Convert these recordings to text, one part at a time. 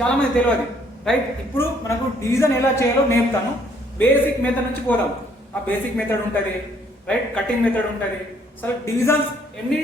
చాలా మంది తెలియదు రైట్ ఇప్పుడు మనకు డివిజన్ ఎలా చేయాలో నేర్పుతాను బేసిక్ మెథడ్ నుంచి పోదాం. ఆ బేసిక్ మెథడ్ ఉంటుంది. రైట్ కటింగ్ మెథడ్ ఉంటుంది. అసలు డివిజన్స్ ఎన్ని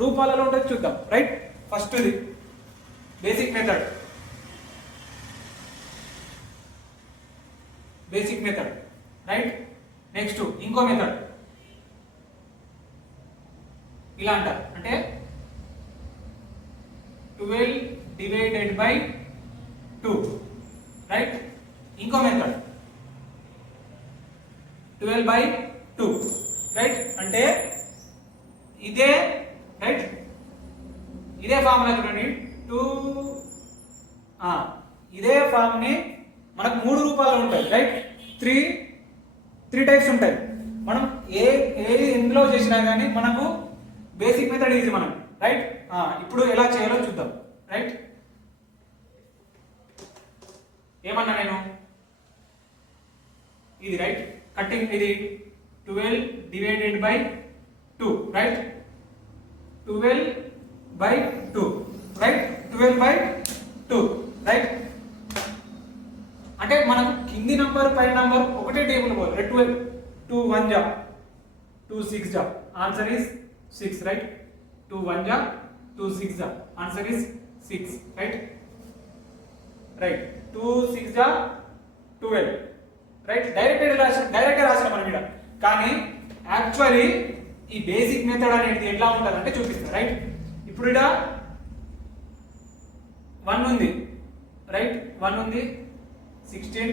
రూపాలలో ఉంటుంది చూద్దాం. రైట్ ఫస్ట్ ఇది basic method basic method right next ఇంకో మెథడ్ ఇలా అంటారు. అంటే twelve divided by two right ఇంకో method twelve by two right అంటే ఇదే రైట్ ఇదే ఫార్ములా చూడండి టూ ఇదే ఫామ్ని మనకు మూడు రూపాయలు ఉంటాయి రైట్ త్రీ త్రీ టైప్స్ ఉంటాయి. మనం ఏ ఏ ఎందులో చేసినా కానీ మనకు బేసిక్ మెథడ్ ఈజీ మనం రైట్ ఇప్పుడు ఎలా చేయాలో చూద్దాం రైట్ ఏమన్నా నేను? ఇది రైట్ కట్టింగ్ ఇది twelve divided by two right twelve by two right twelve by two right అంటే మనకు కింది నంబర్ పై నంబర్ ఒకటే టేబుల్ పోవాలి. ట్వెల్వ్ టూ వన్ జా టూ సిక్స్ జా answer is six right two one జా టూ సిక్స్ జా answer is six right right two six జా ట్వెల్వ్ రైట్ డైరెక్ట్ రాసిన డైరెక్ట్ రాసిన మనం ఇక్కడ. కానీ యాక్చువల్లీ ఈ బేసిక్ మెథడ్ అనేది ఎట్లా ఉంటుంది అంటే రైట్ ఇప్పుడు ఇక్కడ వన్ ఉంది. రైట్ వన్ ఉంది. Sixteen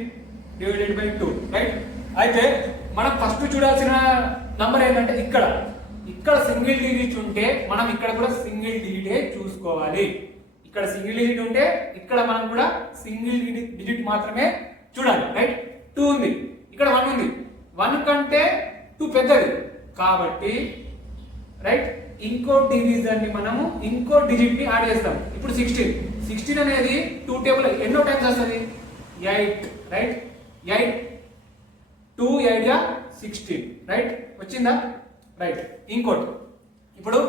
divided by two right అయితే మనం ఫస్ట్ చూడాల్సిన నంబర్ ఏంటంటే ఇక్కడ. ఇక్కడ సింగిల్ డిజిట్ ఉంటే మనం ఇక్కడ కూడా సింగిల్ డిజిటే చూసుకోవాలి. ఇక్కడ సింగిల్ డిజిట్ ఉంటే ఇక్కడ మనం కూడా సింగిల్ డిజిట్ మాత్రమే చూడాలి రైట్ టూ ఉంది. ఇక్కడ వన్ ఉంది. వన్ కంటే టూ పెద్దది. కాబట్టి రైట్ ఇంకో డివిజన్ని మనము ఇంకో డిజిట్ని యాడ్ చేస్తాం. ఇప్పుడు సిక్స్టీన్ సిక్స్టీన్ అనేది టూ టేబుల్ ఎన్నో టైమ్స్ వస్తుంది? Eight right eight two eight sixteen right వచ్చిందా? రైట్ ఇంకోటి. ఇప్పుడు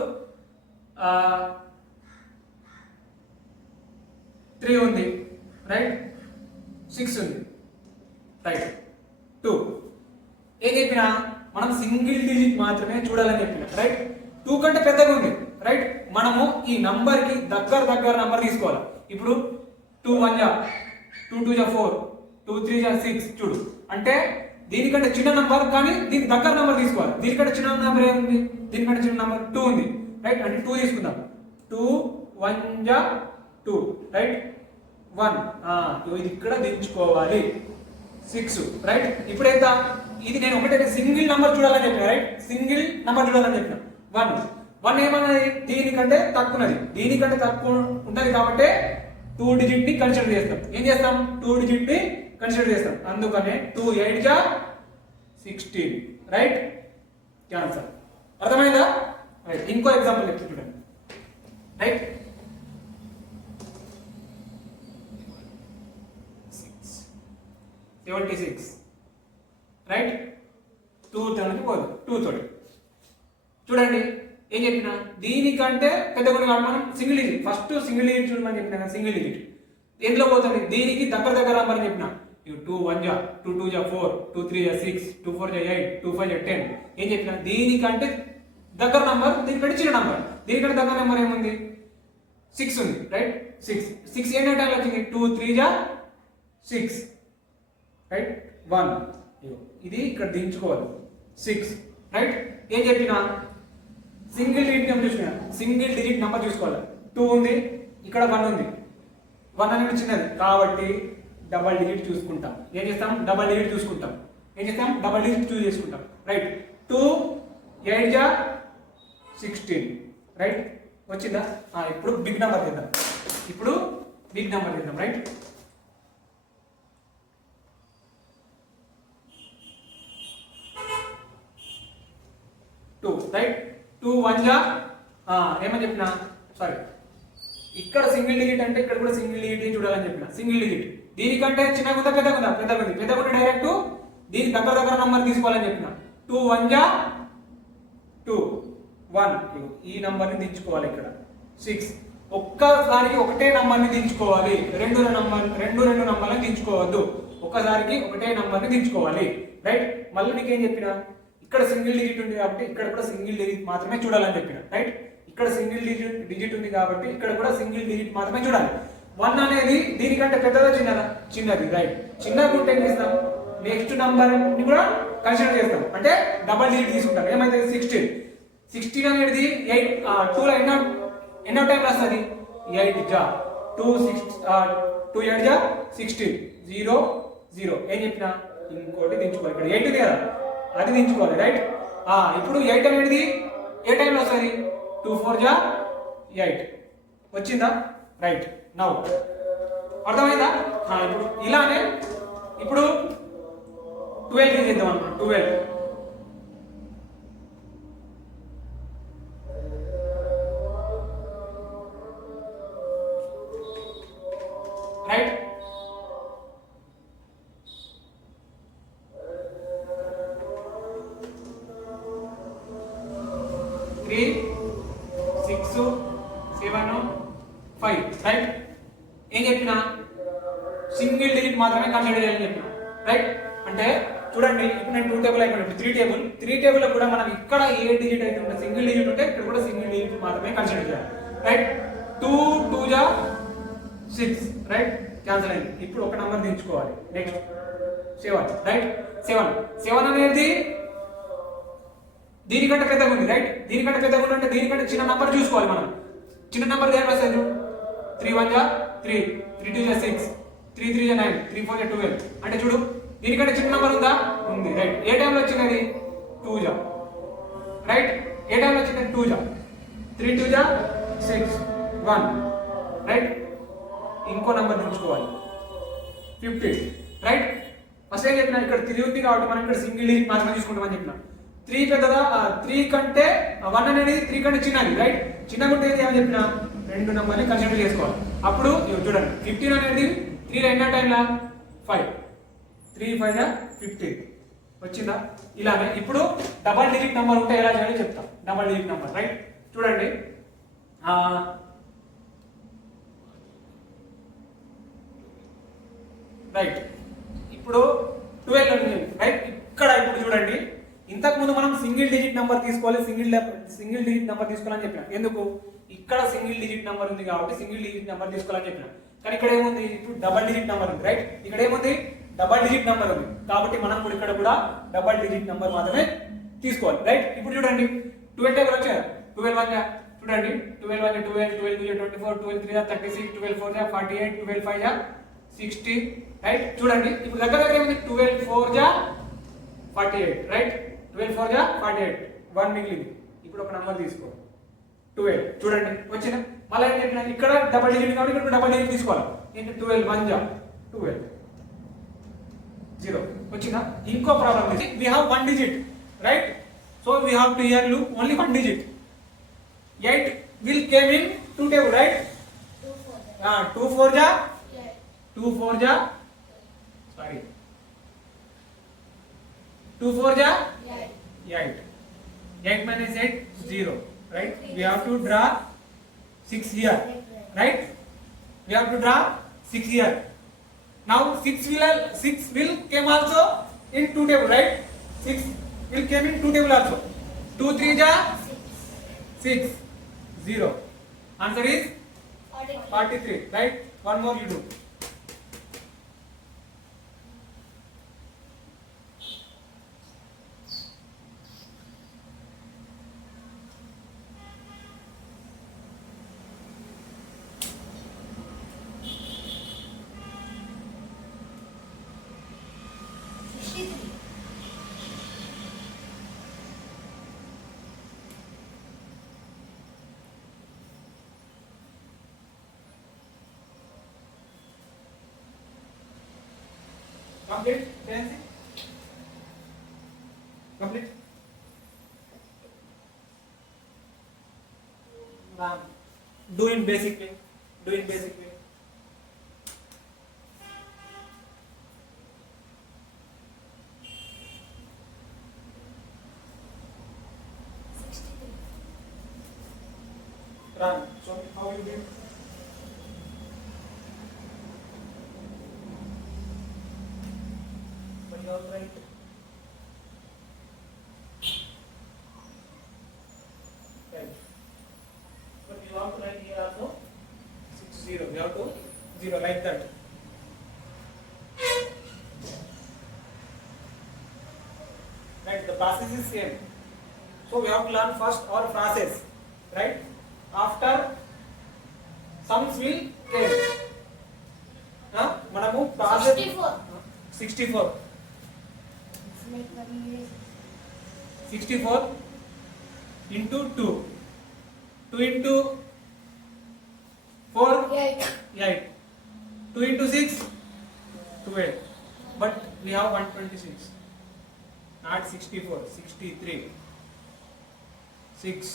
త్రీ ఉంది రైట్ సిక్స్ ఉంది. రైట్ టూ ఏం చెప్పినా? మనం సింగిల్ డిజిట్ మాత్రమే చూడాలని చెప్పిన రైట్ టూ కంటే పెద్దగా ఉంది రైట్ మనము ఈ నంబర్కి దగ్గర దగ్గర నంబర్ తీసుకోవాలి. ఇప్పుడు టూ వన్ జా టూ టూ జా ఫోర్ టూ త్రీ జా సిక్స్ చూడు. అంటే దీనికంటే చిన్న నంబర్ కానీ దీనికి దగ్గర నంబర్ తీసుకోవాలి. దీనికంటే చిన్న నంబర్ ఏముంది? దీనికంటే చిన్న నంబర్ టూ ఉంది రైట్ అంటే టూ తీసుకుందాం. టూ వన్ జా టూ రైట్ వన్ ఇది ఇక్కడ దించుకోవాలి. సిక్స్ రైట్ ఇప్పుడు ఎంత ఇది నేను ఒకటే సింగిల్ నంబర్ చూడాలని చెప్పిన రైట్ సింగిల్ నంబర్ చూడాలని చెప్పిన. వన్ వన్ ఏమన్నది? దీనికంటే తక్కువది దీనికంటే తక్కువ ఉంటది కాబట్టి టూ డిజిట్ని కన్సిడర్ చేస్తాం. ఏం చేస్తాం? టూ డిజిట్ని కన్సిడర్ చేస్తాం. అందుకనే టూ ఎయిట్ జా సిక్స్టీన్ రైట్ క్యాన్సర్ అర్థమైందా? రైట్ ఇంకో ఎగ్జాంపుల్ చెప్తాను చూడండి. Right seventy six right two తోటి పోదు. టూ తోటి చూడండి ఏం చెప్పిన? దీనికంటే పెద్ద కొన్ని కాదు. మనం single digit first single digit చూడమని చెప్పిన సింగిల్ డిజిట్ ఎందులో పోతుంది? దీనికి దగ్గర దగ్గర నంబర్ చెప్పిన. టూ వన్ జా టూ టూ జా ఫోర్ టూ త్రీ జా సిక్స్ టూ ఫోర్ జా ఎయిట్ టూ ఫైవ్ జా టెన్ ఏం చెప్పిన? దీనికంటే దగ్గర నంబర్ దీనికంటే చిన్న నంబర్ దీనికంటే దగ్గర నెంబర్ ఏముంది? సిక్స్ ఉంది. రైట్ సిక్స్ సిక్స్ ఏంటంటే వచ్చింది టూ త్రీ జా సిక్స్ రైట్ వన్ ఇది ఇక్కడ దించుకోవాలి. సిక్స్ రైట్ ఏం చెప్పిన? సింగిల్ డిజిట్ నెంబర్ చూసిన. సింగిల్ డిజిట్ నెంబర్ చూసుకోవాలి. టూ ఉంది. ఇక్కడ వన్ ఉంది. వన్ అనేది చిన్నది. కాబట్టి డబల్ డిజిట్ చూసుకుంటాం. ఏం చేస్తాం? డబల్ డిజిట్ చూసుకుంటాం. ఏం చేస్తాం? డబల్ డిజిట్ చూస్ చేసుకుంటాం. రైట్ టూ ఎయిట్ జా సిక్స్టీన్ రైట్ వచ్చిందా? ఇప్పుడు బిగ్ నెంబర్ చేద్దాం. ఇప్పుడు బిగ్ నెంబర్ చేద్దాం. Right two right two one జా ఏమని చెప్పిన? సారీ ఇక్కడ సింగిల్ డిజిట్ అంటే ఇక్కడ కూడా సింగిల్ డిజిట్ చూడాలని చెప్పిన. సింగిల్ డిజిట్ దీనికంటే చిన్న ఉందా పెద్ద ఉందా పెద్ద గుంది పెద్ద ఉంటే డైరెక్ట్ దీని దగ్గర దగ్గర నంబర్ తీసుకోవాలని చెప్పిన. టూ వన్ జా టూ వన్ ఈ నంబర్ని దించుకోవాలి ఇక్కడ. సిక్స్ ఒక్కసారికి ఒకటే నంబర్ని దించుకోవాలి. రెండు నంబర్ రెండు రెండు నంబర్లను దించుకోవద్దు. ఒక్కసారికి ఒకటే నంబర్ని దించుకోవాలి. రైట్ మళ్ళీ నీకేం చెప్పిన? ఇక్కడ సింగిల్ డిజిట్ ఉంది కాబట్టి ఇక్కడ కూడా సింగిల్ డిజిట్ మాత్రమే చూడాలని చెప్పిన రైట్ ఇక్కడ సింగిల్ డిజిట్ డిజిట్ ఉంది కాబట్టి ఇక్కడ కూడా సింగిల్ డిజిట్ మాత్రమే చూడాలి. వన్ అనేది దీనికంటే పెద్దదా చిన్నదా? చిన్నది రైట్ చిన్నగా ఉంటే ఏం చేస్తాం? నెక్స్ట్ నంబర్ని కూడా కన్సిడర్ చేస్తాం. అంటే డబల్ డిజిట్ తీసుకుంటాం. ఏమైతే సిక్స్టీన్ సిక్స్టీన్ అనేది ఎయిట్ టూలో ఎన్నో ఎన్నో టైం వస్తుంది ఎయిట్ జా. టూ సిక్స్ టూ ఎయిట్ జా? సిక్స్టీన్ జీరో జీరో ఏం చెప్పిన? ఇంకోటి దించుకోవాలి. ఇక్కడ ఎయిట్ ఉంది కదా. అది దించుకోవాలి రైట్ ఇప్పుడు ఎయిట్ అనేది ఏ టైంలో వస్తుంది? టూ ఫోర్ జా ఎయిట్ వచ్చిందా? రైట్ నౌ అర్థమైందా? ఇప్పుడు ఇలానే ఇప్పుడు ట్వెల్వ్ తీసేద్దాం అనమాట ట్వెల్వ్ ఏం చెప్పిన? సింగిల్ డిజిట్ మాత్రమే కన్సిడర్ చేయాలని చెప్పిన. రైట్ అంటే చూడండి ఇప్పుడు నేను టూ టేబుల్ అయిపోయింది త్రీ టేబుల్ త్రీ టేబుల్ కూడా మనం ఇక్కడ ఏ డిజిట్ అయితే ఉంటే సింగిల్ డిజిట్ ఉంటే ఇక్కడ కూడా సింగిల్ డిజిట్ మాత్రమే కన్సిడర్ చేయాలి. రైట్ టూ టూ జా సిక్స్ రైట్ క్యాన్సిల్ అయింది. ఇప్పుడు ఒక number దించుకోవాలి next seven right seven seven అనేది దీనికంటే పెద్దగా ఉంది. రైట్ దీనికంటే పెద్దగా ఉంది అంటే దీనికంటే చిన్న నెంబర్ చూసుకోవాలి మనం. చిన్న నెంబర్ దేని వస్తుంది? త్రీ వన్ జా త్రీ త్రీ టూ జా సిక్స్ త్రీ త్రీ జా నైన్ త్రీ ఫోర్ జా ట్వెల్వ్ అంటే చూడు దీనికంటే చిన్న నెంబర్ ఉందా? ఉంది రైట్ ఏ టైంలో వచ్చినది టూ జా రైట్ ఏ టైంలో వచ్చింది? టూ జా త్రీ టూ జా సిక్స్ వన్ రైట్ ఇంకో నెంబర్ దించుకోవాలి ఫిఫ్టీ రైట్ ఫస్ట్ ఏం చెప్పిన ఇక్కడ త్రీ ఉంది కాబట్టి మనం ఇక్కడ సింగిల్ డిజిట్ మాత్రమే తీసుకుంటామని చెప్పిన. త్రీ పెద్దదా? త్రీ కంటే వన్ అనేది త్రీ కంటే చిన్నది రైట్ చిన్నగా ఉంటే ఏమని చెప్పిన రెండు నెంబర్ని కన్సిడర్ చేసుకోవాలి. అప్పుడు చూడండి ఫిఫ్టీన్ అనేది త్రీ రెండో టైంలా ఫైవ్ త్రీ ఫైవ్ ఫిఫ్టీన్ వచ్చిందా? ఇలానే. ఇప్పుడు డబల్ డిజిట్ నెంబర్ ఉంటే ఎలా చేయాలో చెప్తాం. డబల్ డిజిట్ నెంబర్ రైట్ చూడండి. రైట్ ఇప్పుడు ట్వెల్వ్ ఉంది రైట్ ఇక్కడ ఇప్పుడు చూడండి. ఇంతకుముందు మనం సింగిల్ డిజిట్ నెంబర్ తీసుకోవాలి సింగిల్ సింగిల్ డిజిట్ నెంబర్ తీసుకోవాలని చెప్పాం ఎందుకు? ఇక్కడ సింగిల్ డిజిట్ నెంబర్ ఉంది కాబట్టి సింగిల్ డిజిట్ నెంబర్ తీసుకోవాలని చెప్పిన. కానీ ఇక్కడ ఏముంది? ఇప్పుడు డబల్ డిజిట్ నెంబర్ ఉంది రైట్ ఇక్కడ ఏముంది? డబల్ డిజిట్ నెంబర్ ఉంది. కాబట్టి మనం కూడా ఇక్కడ కూడా డబల్ డిజిట్ నెంబర్ మాత్రమే తీసుకోవాలి రైట్ ఇప్పుడు చూడండి ట్వెల్వ్ టేబుల్ వచ్చాయి? ట్వెల్వ్ వన్ చూడండి twelve one twelve twelve twenty four twelve three thirty six twelve four forty eight twelve five sixty right చూడండి ఇప్పుడు దగ్గర దగ్గర ఏమిటి ట్వెల్వ్ ఫోర్ జా forty eight right twelve four జా ఫార్టీ ఎయిట్ వన్ మిగిలింది. ఇప్పుడు ఒక నెంబర్ తీసుకో. ట్వెల్వ్ చూడండి వచ్చిన మళ్ళీ ఏం చెప్పిన? ఇక్కడ డబల్ డిజిట్ కాబట్టి ఇక్కడ డబల్ డిజిట్ తీసుకోవాలి. ఏంటి? ట్వెల్వ్ వన్ జా ట్వెల్వ్ జీరో వచ్చిందా? ఇంకో ప్రాబ్లం ఇది we have one digit right so we have to ear look only one digit eight will came in two table right two four జా two four జా sorry two four జా eight eight minus eight zero right we have to draw six here, right? We have to draw six here. Now six will six will came also in two table, right? Six will came in two table also. Two three ja six zero. Answer is forty three, right? One more you do. Complete density do in basically do in basically you have to write. Right. But you have to write here also six zero. You have to zero like that. Right. The process is same. So we have to learn first our process. Right. After sums will came. Huh? మనము process 64. Sixty four It's like one minute. Sixty four into two two into four Eight. Eight two into six twelve but we have one twenty six not sixty four sixty three six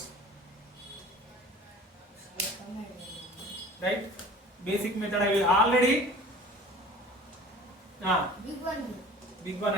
right basic method అవి already Big one. Big one